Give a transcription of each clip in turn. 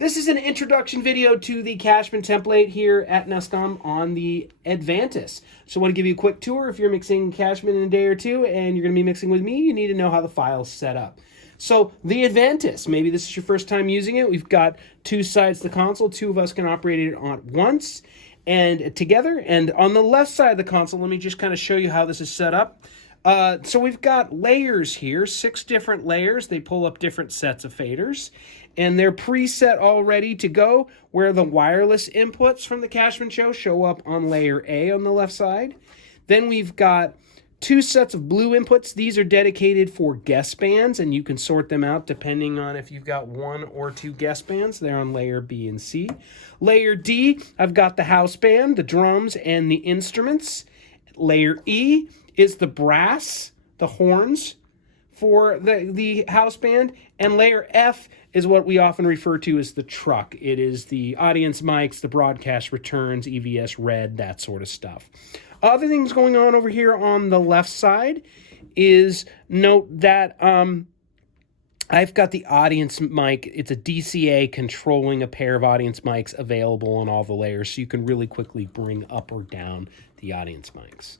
This is an introduction video to the Cashman template here at Nuscom on the Avantis. So I want to give you a quick tour. If you're mixing Cashman in a day or two and you're going to be mixing with me, you need to know how the file's set up. So the Avantis, maybe this is your first time using it. We've got two sides to the console. Two of us can operate it at once and together. And on the left side of the console, let me just kind of show you how this is set up. So we've got layers here, 6 different layers. They pull up different sets of faders, and they're preset all ready to go, where the wireless inputs from the Cashman show up on layer A on the left side. Then we've got 2 sets of blue inputs. These are dedicated for guest bands, and you can sort them out depending on if you've got 1 or 2 guest bands. They're on layer B and C. Layer D, I've got the house band, the drums, and the instruments. Layer E is the brass, the horns for the house band, and layer F is what we often refer to as the truck. It is the audience mics, the broadcast returns, EVS red, that sort of stuff. Other things going on over here on the left side is note that I've got the audience mic. It's a DCA controlling a pair of audience mics available on all the layers, so you can really quickly bring up or down the audience mics.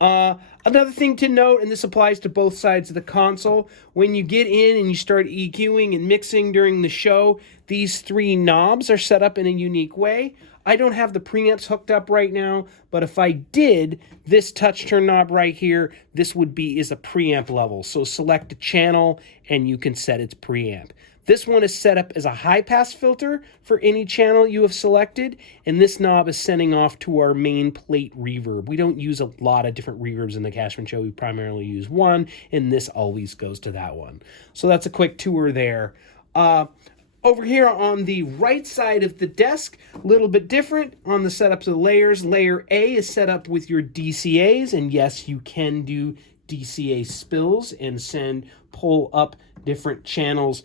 Another thing to note, and this applies to both sides of the console, when you get in and you start EQing and mixing during the show, these 3 knobs are set up in a unique way. I don't have the preamps hooked up right now, but if I did, this touch turn knob right here, this is a preamp level. So select a channel and you can set its preamp. This one is set up as a high-pass filter for any channel you have selected, and this knob is sending off to our main plate reverb. We don't use a lot of different reverbs in the Cashman show. We primarily use one, and this always goes to that one. So that's a quick tour there. Over here on the right side of the desk, a little bit different on the setups of the layers. Layer A is set up with your DCAs, and yes, you can do DCA spills and pull up different channels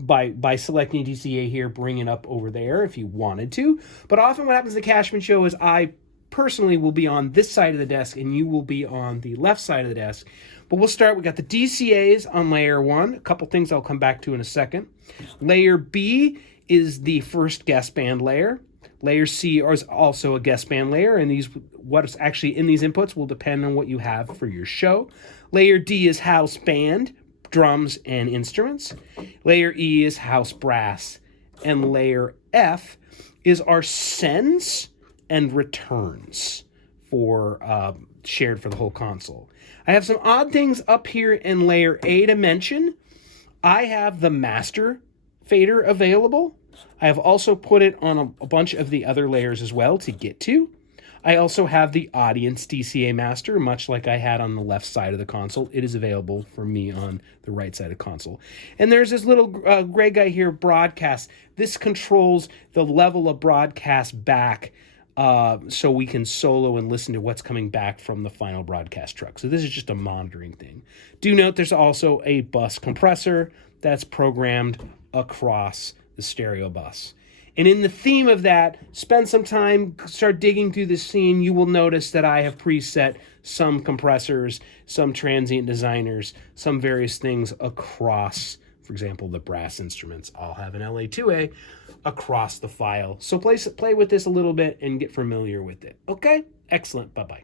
by selecting DCA here, bring it up over there if you wanted to. But often what happens in the Cashman show is I personally will be on this side of the desk and you will be on the left side of the desk. But we'll start, we got the DCAs on layer 1, a couple things I'll come back to in a second. Layer B is the first guest band layer. Layer C is also a guest band layer, and what's actually in these inputs will depend on what you have for your show. Layer D is house band, drums, and instruments. Layer E is house brass, and layer F is our sends and returns for shared for the whole console. I have some odd things up here in layer A to mention. I have the master fader available. I have also put it on a bunch of the other layers as well to get to. I also have the audience DCA master, much like I had on the left side of the console. It is available for me on the right side of the console. And there's this little gray guy here, broadcast. This controls the level of broadcast back so we can solo and listen to what's coming back from the final broadcast truck. So this is just a monitoring thing. Do note there's also a bus compressor that's programmed across the stereo bus. And in the theme of that, spend some time, start digging through the scene. You will notice that I have preset some compressors, some transient designers, some various things across, for example, the brass instruments all have an LA2A across the file. So play with this a little bit and get familiar with it. Okay? Excellent. Bye-bye.